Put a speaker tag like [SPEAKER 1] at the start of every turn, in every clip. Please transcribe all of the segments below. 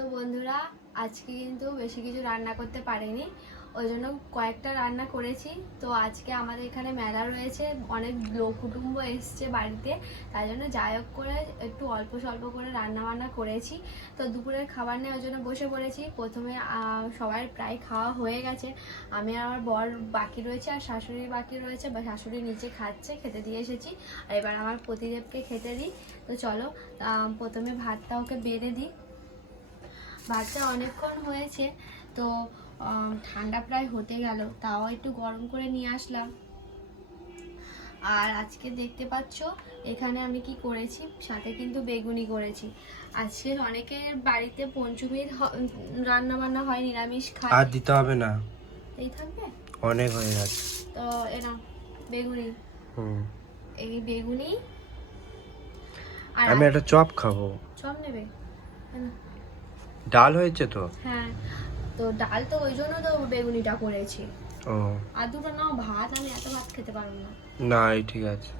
[SPEAKER 1] তো বন্ধুরা, আজকে কিন্তু বেশি কিছু রান্না করতে পারিনি, ওই জন্য কয়েকটা রান্না করেছি। তো আজকে আমাদের এখানে মেলা রয়েছে, অনেক লোক কুটুম্ব এসছে বাড়িতে, তাই জন্য যাই হোক করে একটু অল্প স্বল্প করে রান্না বান্না করেছি। তো দুপুরের খাবার নিয়ে ওই জন্য বসে পড়েছি, প্রথমে সবার প্রায় খাওয়া হয়ে গেছে। আমি আর আমার বর বাকি রয়েছে, আর শাশুড়ি বাকি রয়েছে, বা শাশুড়ি নিচে খাচ্ছে, খেতে দিয়ে এসেছি। আর এবার আমার প্রতিদেবকে খেতে দিই। তো চলো প্রথমে ভাতটা ওকে বেড়ে দিই। ভাতটা অনেকক্ষণ হয়েছে তো ঠান্ডা প্রায় হতে গেল তাও একটু গরম করে নিয়ে আসলাম। আর আজকে দেখতে পাচ্ছ এখানে আমি কি করেছি সাথে কিন্তু বেগুনি করেছি। আজকের অনেকের বাড়িতে পঞ্চমীর রান্না বান্না হয় নিরামিষ খায়।
[SPEAKER 2] আর দিতে হবে না।
[SPEAKER 1] এই থাকবে?
[SPEAKER 2] অনেক হয়ে গেছে।
[SPEAKER 1] তো এরা বেগুনি।
[SPEAKER 2] হুম।
[SPEAKER 1] এই বেগুনি। আর
[SPEAKER 2] আমি একটা চপ খাব।
[SPEAKER 1] চপ নেবে? না।
[SPEAKER 2] ডাল হয়েছে তো?
[SPEAKER 1] হ্যাঁ তো ডাল তো ওই জন্য তো বেগুনিটা করেছি।
[SPEAKER 2] ও।
[SPEAKER 1] আর দুটো নাও ভাত আমি এত ভাত খেতে পারব না।
[SPEAKER 2] না এই ঠিক আছে।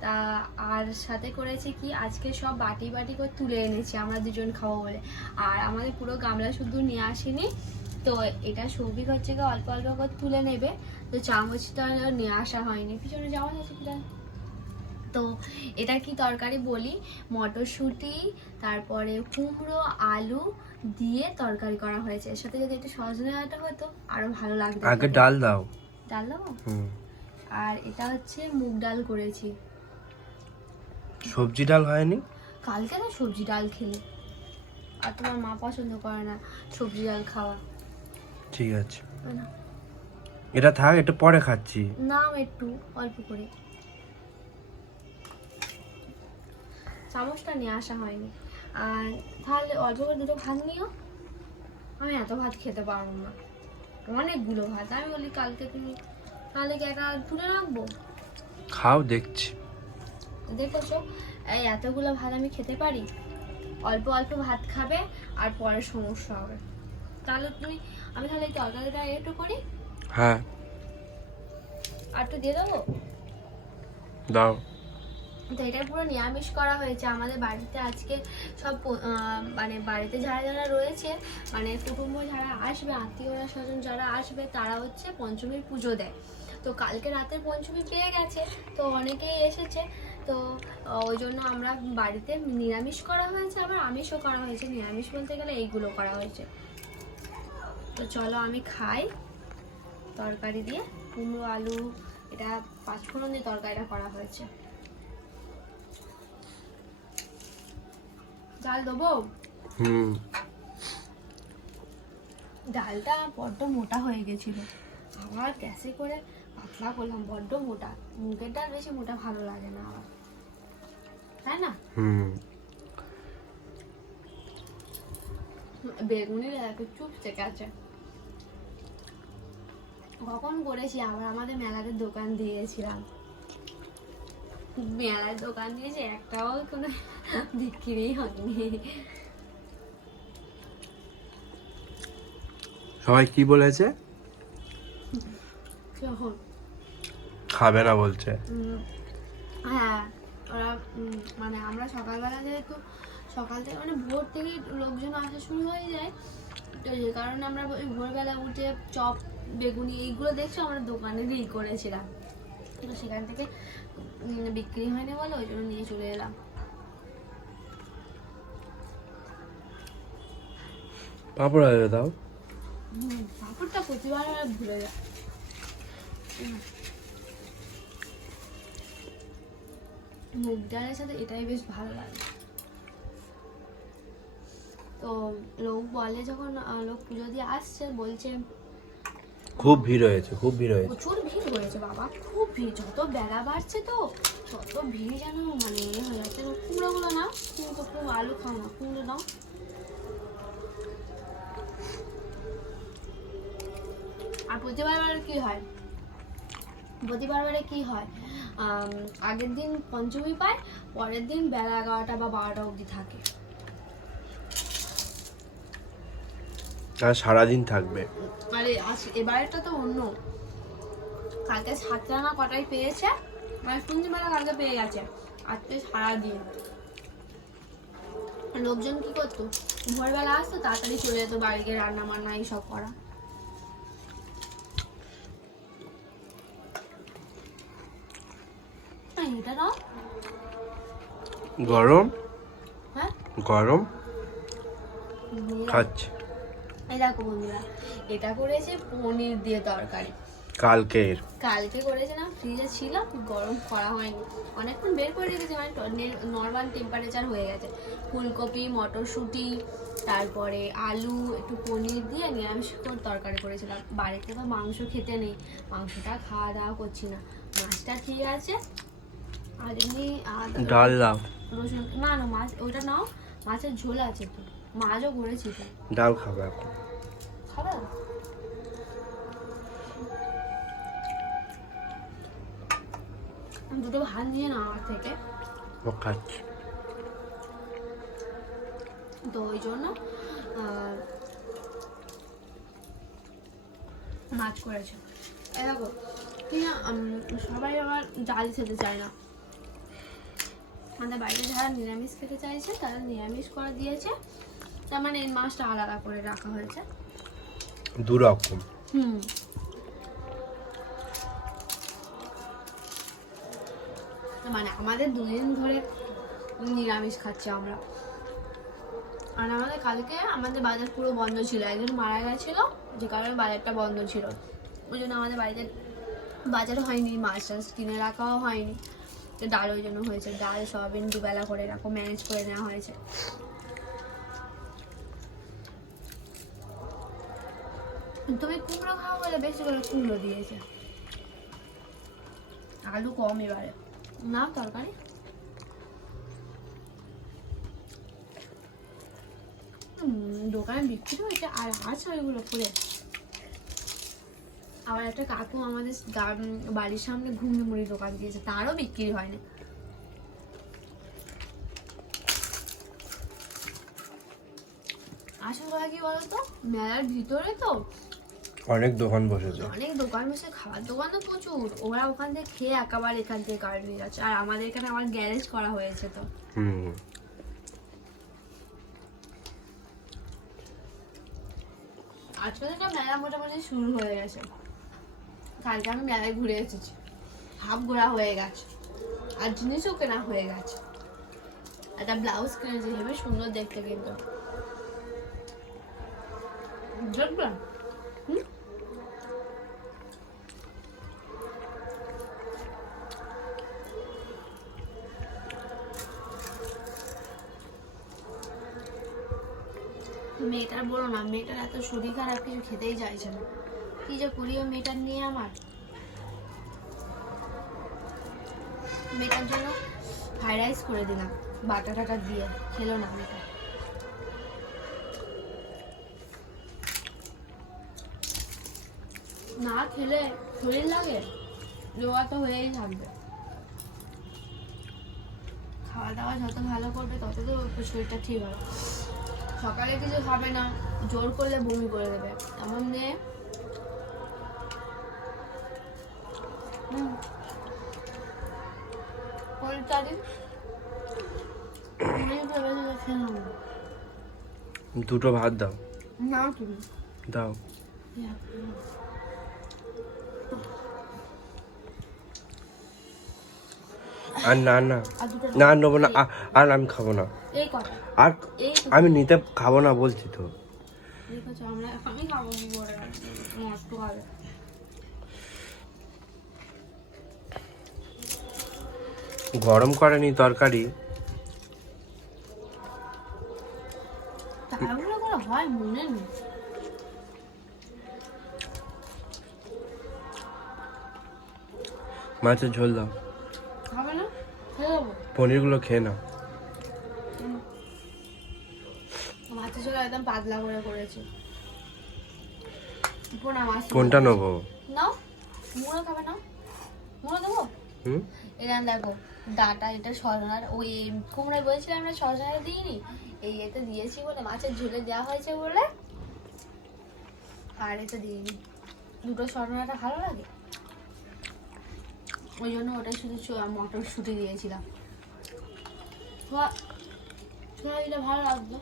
[SPEAKER 1] তা আর সাথে করেছি কি আজকে সব বাটি বাটি করে তুলে এনেছি আমরা দুজন খাব বলে। আর আমাদের পুরো গামলা শুধু নিয়ে আসিনি তো এটা সৌভিক হচ্ছে গিয়ে অল্প অল্প করে তুলে নেবে তো চামচ চামচটা নিয়ে আসা হয়নি। পিছনে চামচ আছে কোথায়? তো এটা কি তরকারি বলি? মটরশুঁটি তারপরে কুমড়ো আলু দিয়ে তরকারি করা হয়েছে। এর সাথে যদি একটু সজনে ডাঁটা হতো আরও ভালো লাগতো
[SPEAKER 2] আগে ডাল দাও।
[SPEAKER 1] ডাল
[SPEAKER 2] হুম।
[SPEAKER 1] আর এটা হচ্ছে মুগ ডাল করেছি।
[SPEAKER 2] সবজি ডাল হয়নি?
[SPEAKER 1] কালকে না সবজি ডাল খেলে। আর তোমার মা পছন্দ করে না সবজি ডাল খাওয়া।
[SPEAKER 2] ঠিক আছে। এটা থাক এটা পরে খাচ্ছি।
[SPEAKER 1] না একটু অল্প করে। চামচটা নিয়ে আসা হয়নি। আর তাহলে অল্প করে দুটো ভাত নিও। আমি এত ভাত খেতে পারব না। অনেকগুলো ভাত। আমি বলি কালকে তুমি তাহলে কি একা তুলে রাখব?
[SPEAKER 2] খাও দেখছি।
[SPEAKER 1] দেখেছ? এই এতগুলো ভাত আমি খেতে পারি? অল্প অল্প ভাত খাবে আর পরে সমস্যা হবে। তাহলে তুমি আমি তাহলে তরকারিটা একটু করি?
[SPEAKER 2] হ্যাঁ।
[SPEAKER 1] আর একটু দিয়ে দেবো?
[SPEAKER 2] দাও।
[SPEAKER 1] তো এটা পুরো নিরামিষ করা হয়েছে। আমাদের বাড়িতে আজকে সব মানে বাড়িতে যারা যারা রয়েছে মানে কুটুম্ব যারা আসবে, আত্মীয়রা, স্বজন যারা আসবে, তারা হচ্ছে পঞ্চমীর পুজো দেয়। তো কালকে রাতের পঞ্চমী পেয়ে গেছে, তো অনেকেই এসেছে। তো ওই জন্য আমরা বাড়িতে নিরামিষ করা হয়েছে, আবার আমিষও করা হয়েছে। নিরামিষ বলতে গেলে এইগুলো করা হয়েছে। তো চলো আমি খাই। তরকারি দিয়ে কুমড়ো আলু, এটা পাঁচফোড়ন দিয়ে তরকারিটা করা হয়েছে। ডাল দেবো?
[SPEAKER 2] হুম।
[SPEAKER 1] ডালটা বড্ড মোটা হয়ে গেছিল। আবার গ্যাসে করে পাতলা করলাম বড্ড মোটা। মুগের ডাল বেশি মোটা ভালো লাগে না আবার তাই না?
[SPEAKER 2] হুম।
[SPEAKER 1] বেগুনি একটু চুপ থেকে কখন করেছি? আবার আমাদের মেলাতে দোকান দিয়েছিলাম। মেলার দোকান দিয়েছে একটাও কোনো বিক্রি হয়নি।
[SPEAKER 2] সবাই কি বলেছে? খাবে না বলছে।
[SPEAKER 1] হ্যাঁ ওরা মানে আমরা সকালবেলা যেহেতু সকাল থেকে মানে ভোর থেকে লোকজন আসা শুরু হয়ে যায় তো যে কারণে আমরা ওই ভোরবেলা উঠে চপ বেগুনি এইগুলো দেখছ? আমরা দোকানে দিয়ে করেছিলাম। তো সেখান থেকে বিক্রি হয়নি বলে ওই জন্য নিয়ে চলে এলাম।
[SPEAKER 2] পাপড় আগে দাও
[SPEAKER 1] পাঁপড়টা প্রতিবার ভুলে যায়। মুগ ডালের সাথে এটাই বেশ ভালো লাগে। তো লোক বলে যখন লোক পুজো দিয়ে আসছে বলছে
[SPEAKER 2] খুব ভিড় হয়েছে, খুব ভিড় হয়েছে।
[SPEAKER 1] প্রচুর ভিড় হয়েছে বাবা, খুব ভিড়, যত বেলা বাড়ছে তো, তত ভিড় যেন মানে হয়ে যাচ্ছে। কুমড়োগুলো নাও কিন্তু খুব আলু খাও না, কুমড়ো দাও। আর প্রতিবার বারে কি হয়? প্রতিবার বারে কি হয়? আগের দিন পঞ্চমী পায়, পরের দিন বেলা এগারোটা বা বারোটা অবধি থাকে।
[SPEAKER 2] আর সারাদিন থাকবে।
[SPEAKER 1] আরে আজ এবারেরটা তো অন্য। কালকে সাতটা না কটাই পেয়েছে? মানে সন্ধ্যেবেলা কালকে পেয়ে গেছে। আজকে সারাদিন। লোকজন কি করতো? ভোরবেলা আসতো তাড়াতাড়ি চলে যেত বাড়িতে রান্না বান্না এইসব করা।
[SPEAKER 2] গরম?
[SPEAKER 1] হ্যাঁ?
[SPEAKER 2] গরম? খাচ্ছি।
[SPEAKER 1] এই দেখো বন্ধুরা এটা করেছে পনির দিয়ে তরকারি।
[SPEAKER 2] কালকের
[SPEAKER 1] কালকে করেছিলাম ফ্রিজে ছিল গরম করা হয়নি। অনেকক্ষণ বের করে রেখেছি মানে নর্মাল টেম্পারেচার হয়ে গেছে। ফুলকপি মটরশুঁটি তারপরে আলু একটু পনির দিয়ে নিরামিষ করে তরকারি করেছিলাম। বাড়িতে তো মাংস খেতে নেই মাংসটা খাওয়া দাওয়া করছি না। মাছটা ঠিক আছে? আর এমনি
[SPEAKER 2] ডাল দাও।
[SPEAKER 1] রসুন না না মাছ ওইটা নাও মাছের ঝোল আছে তো। মাছও করেছি তো।
[SPEAKER 2] ডাল খাবে এখন।
[SPEAKER 1] খাবে দুটো ভাত নিয়ে নাও আমার থেকে।
[SPEAKER 2] ও খাচ্ছি।
[SPEAKER 1] তো ওই জন্য মাছ করেছে। এই দেখো ঠিক সবাই আবার ডাল খেতে চায় না। আমাদের বাড়িতে যারা নিরামিষ খেতে চাইছে তারা নিরামিষ করে দিয়েছে। তার মানে এই মাছটা আলাদা করে রাখা হয়েছে।
[SPEAKER 2] দু
[SPEAKER 1] মানে আমাদের দুদিন ধরে নিরামিষ খাচ্ছি আমরা। আর আমাদের কালকে আমাদের বাজার পুরো বন্ধ ছিল। একজন মারা গেছিল, যে কারণে বাজারটা বন্ধ ছিল। ওই জন্য আমাদের বাড়িতে বাজার হয়নি, মাছ টাছ কিনে রাখাও হয়নি। ডাল ওই জন্য হয়েছে। ডাল, সয়াবিন দুবেলা করে রাখো ম্যানেজ করে নেওয়া হয়েছে। তুমি কুমড়ো খাও বলে বেশি করে কুমড়ো দিয়েছে। আলু কম এবারে। না তরকারি। দোকানে বিক্রি হয়েছে আর আছে ওইগুলো করে আবার একটা কাকু আমাদের বাড়ির সামনে ঘুমনি মুড়ি দোকান দিয়েছে তারও বিক্রি হয়নি। আসল কথা কি বলতো? মেলার ভিতরে তো
[SPEAKER 2] অনেক দোকান বসেছে।
[SPEAKER 1] অনেক দোকান বসে খাবার দোকান তো প্রচুর। ওরা ওখান থেকে খেয়ে একেবারে এখান থেকে কার নিয়ে যাচ্ছে। আর আমাদের এখানে আমার গ্যারেজ করা হয়েছে তো।
[SPEAKER 2] হুম।
[SPEAKER 1] আজকে থেকে মেলা মোটামুটি শুরু হয়ে গেছে। কালকে আমি মেলায় ঘুরে এসেছি। হাফ ঘোরা হয়ে গেছে। আর জিনিসও কেনা হয়ে গেছে। একটা ব্লাউজ কিনেছি হেবি সুন্দর দেখতে কিন্তু। দেখবেন না মেয়েটার এত শরীর খারাপ, কিছু খেতেই চাইছে না। কি যে করি ও মেয়েটার নিয়ে আমার? মেয়েটার জন্য ফ্রাইড রাইস করে দিলাম, বাটা টাটা দিয়ে, খেলো না মেয়েটা। না খেলে শরীর লাগে, রোগা তো হয়েই থাকবে। খাওয়া দাওয়া যত ভালো করবে, তত তো শরীরটা ঠিক হবে। সকালে কিছু খাবে না জোর করলে বমি করে দেবে। এমন মেয়ে।
[SPEAKER 2] দুটো ভাত দাও।
[SPEAKER 1] না তুমি।
[SPEAKER 2] দাও। আর না না। না নেব না। আর আমি খাব না। আর আমি নিতে খাব না বলছি তো।
[SPEAKER 1] দেখেছ আমরা আমি খাব কি করে নষ্ট হবে
[SPEAKER 2] গরম করেনি তরকারি?
[SPEAKER 1] তাড়াহুড়ো করে হয় মনে নেই।
[SPEAKER 2] মাছের ঝোল দাও।
[SPEAKER 1] দেবো
[SPEAKER 2] পনিরগুলো খেয়ে নাও।
[SPEAKER 1] ঝোল একদম পাতলা করে করেছি।
[SPEAKER 2] কোনটা নেব?
[SPEAKER 1] নাও মুড়ো খাবে না মুড়ো দেবো? এখানে দেখো ডাটা এটা সজনার ওই কুমড়ায় বলেছিলাম আমরা দিইনি। এই এতে দিয়েছি বলে মাছের ঝোলে দেওয়া হয়েছে বলে। আর এতে দিইনি। দুটো সজনাটা ভালো লাগে? ওই জন্য ওটা শুধু মটরশুঁটি দিয়েছিলাম। ভালো লাগতো।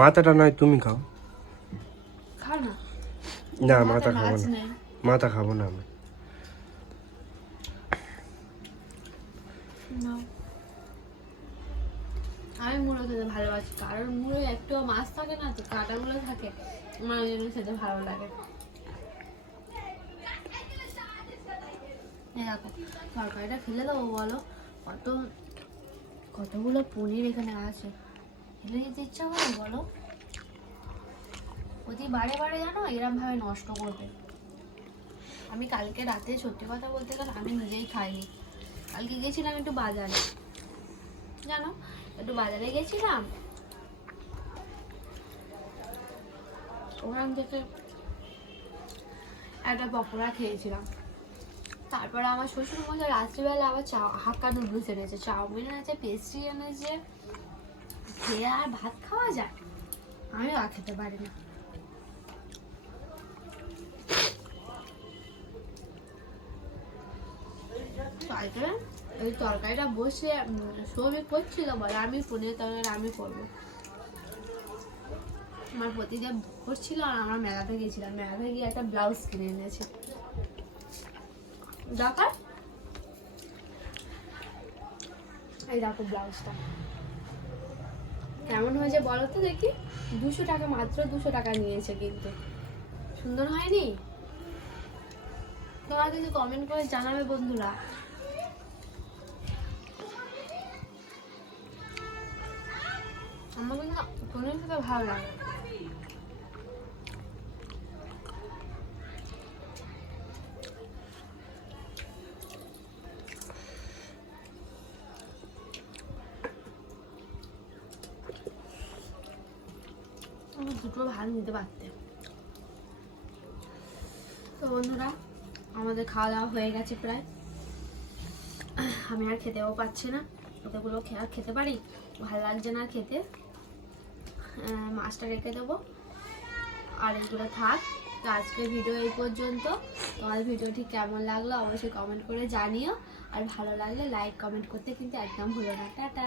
[SPEAKER 2] মাথাটা নয় তুমি খাও।
[SPEAKER 1] না?
[SPEAKER 2] মাথা খাব না। মাথা খাব না আমি।
[SPEAKER 1] আমি মুড়ো খেতে ভালোবাসি কারণ মুড়ো একটু মাছ থাকে না তো কাঁটাগুলো থাকে। আমার ওই জন্য খেতে ভালো লাগে। দেখো তরকারিটা ফেলে দেবো বলো। কত কতগুলো পনির এখানে আছে। ইচ্ছা করে, বলো? প্রতি বারে বারে জানো, এরম ভাবে নষ্ট করবে। আমি কালকে রাতে, সত্যি কথা বলতে গেলে, আমি নিজেই খাইনি। কালকে গেছিলাম একটু বাজারে। জানো, একটু বাজারে গেছিলাম। ওখান থেকে একটা পকোড়া খেয়েছিলাম। তারপরে আমার শ্বশুর মশাই রাত্রিবেলা আবার চা, হাক্কা নুডলস এনেছে। চাউমিন এনেছে পেস্ট্রি এনেছে। খেয়ে আর ভাত খাওয়া যায়? আমিও আর খেতে পারি না। ওই তরকারিটা বসে সবই করছিল বলে আমি পনির তরকারি আমি করব। আমার প্রতিদেব করছিল আর আমরা মেলাতে গেছিলাম। মেলাতে গিয়ে একটা ব্লাউজ কিনে এনেছি। দেখার? এই দেখো ব্লাউজটা। কেমন হয়েছে বলো তো দেখি? দুশো টাকা মাত্র দুশো টাকা নিয়েছে কিন্তু। সুন্দর হয়নি? তোমরা কিন্তু কমেন্ট করে জানাবে বন্ধুরা। আমার কিন্তু কোনো সাথে ভালো লাগে নিতে পারতে। তো বন্ধুরা, আমাদের খাওয়া দাওয়া হয়ে গেছে প্রায়। আমি আর খেতেও পাচ্ছি না। ওদেরগুলো আর খেতে পারি? ভালো লাগছে না খেতে। মাছটা রেখে দেবো। আর এগুলো থাক। তো আজকের ভিডিও এই পর্যন্ত। তোমার ভিডিওটি কেমন লাগল অবশ্যই কমেন্ট করে জানিও। আর ভালো লাগলে লাইক কমেন্ট করতে কিন্তু একদম ভুলো না। টাটা!